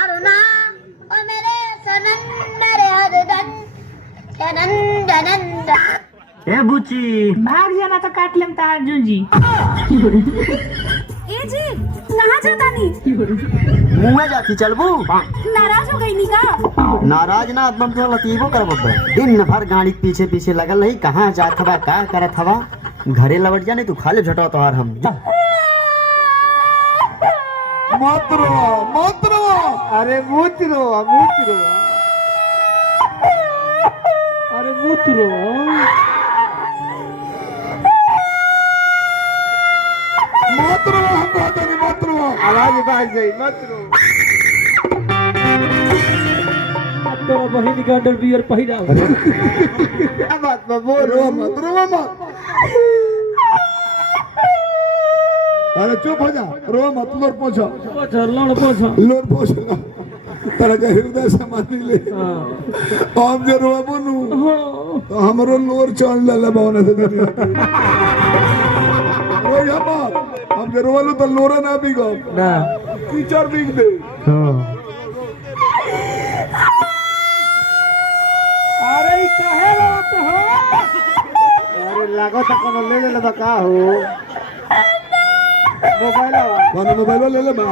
अरुणा ओ मेरे सनन मेरे हरदन सनन दनन। ए बुची भाग जाना तो काट लेम तार जूजी। ए जी कहाँ जाता नहीं? मुँह जाती चलबू। नाराज हो गई नी का? नाराज ना एकदम तो लतीबो कर बब्बे। दिन भर गाड़ी के पीछे पीछे लगल रही, कहाँ जात हवा का करत हवा। घरे लौट जाने तू खाले झटो तोहार हम। मत रो अरे मूत रो अरे मूत रो हम कहते नहीं मत रो। आवाज बाज गई मत रो। तोरा बहिनी का अंडर बियर पहिरा क्या बात में बोल रो मत। अरे चुप हो जा, रो मत। लोर पोछो तेरा के हृदय से मान ले। हम जे रो बनू तो हमरो लोर चल ले बौने से रो या बात। हम जे रोलू तो लोरा ना बिगो ना टीचर बिग दे। अरे काहे रोत हो? अरे लागो तो कोनो ले ले का हो मोबाइल ले ले बा।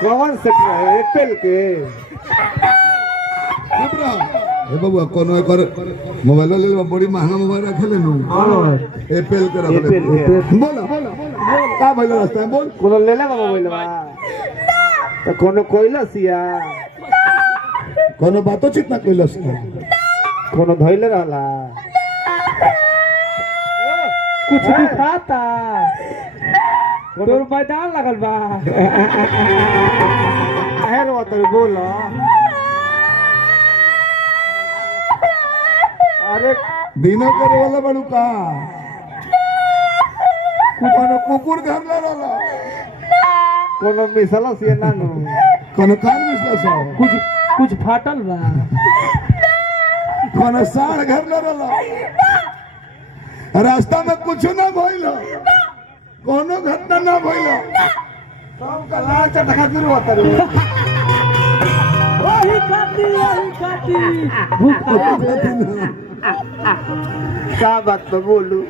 कौन से एप्पल के? ए बाबू कोनो कर मोबाइल ले ले, बड़ी महंगा मोबाइल रखे ले नु। एप्पल के रख ले। बोला का भइल रास्ता में बोल। कोनो ले ले मोबाइल बा तो कोनो कोइला सिया कोनो बातो चित ना कइलस। कोनो धइले रहला कुछ भी खाता तोर मैदान लगल बा। काहे रो तो बोलो। अरे दिनों करे वाला बड़ू का कोनो कुकुर घर ले रहला। कोनो मिसला से नानू कोनो कान मिसला सो कुछ फाटल बा। कोनो साड़ घर ले रहला। रास्ता में कुछ ना भइल, कोनो घटना ना भइल। सब का लाच ढका फिर होता रे। वही खाती क्या बात तो बोलू।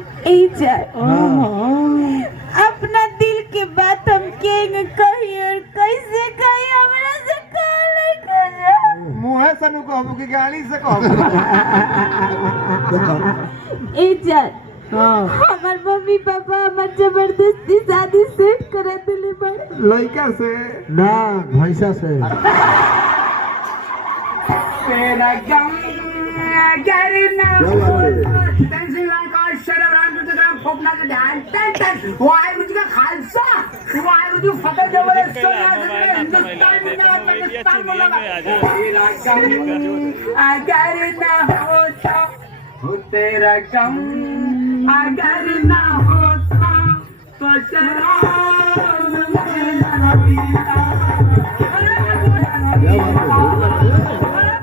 अपना दिल के बात हम कहेंगे कही और कैसे कही हमरा से कहले मुँह से नु कहबू की गाड़ी से कहबू। इज्जत हमार मम्मी पापा हमार जबरदस्ती शादी सेट करा दिले बड़। लड़का से ना भैंसा से। तेरा गम करना टेंशन का शराब तो तेरा फोपना का ध्यान टेंशन वाई मुझे का खालसा वाई मुझे फतेह जबरदस्त हिंदुस्तान में पाकिस्तान बोला तेरा गम अगर ना होता हो तेरा गम अगर ना होता तो शराब में ना पीता।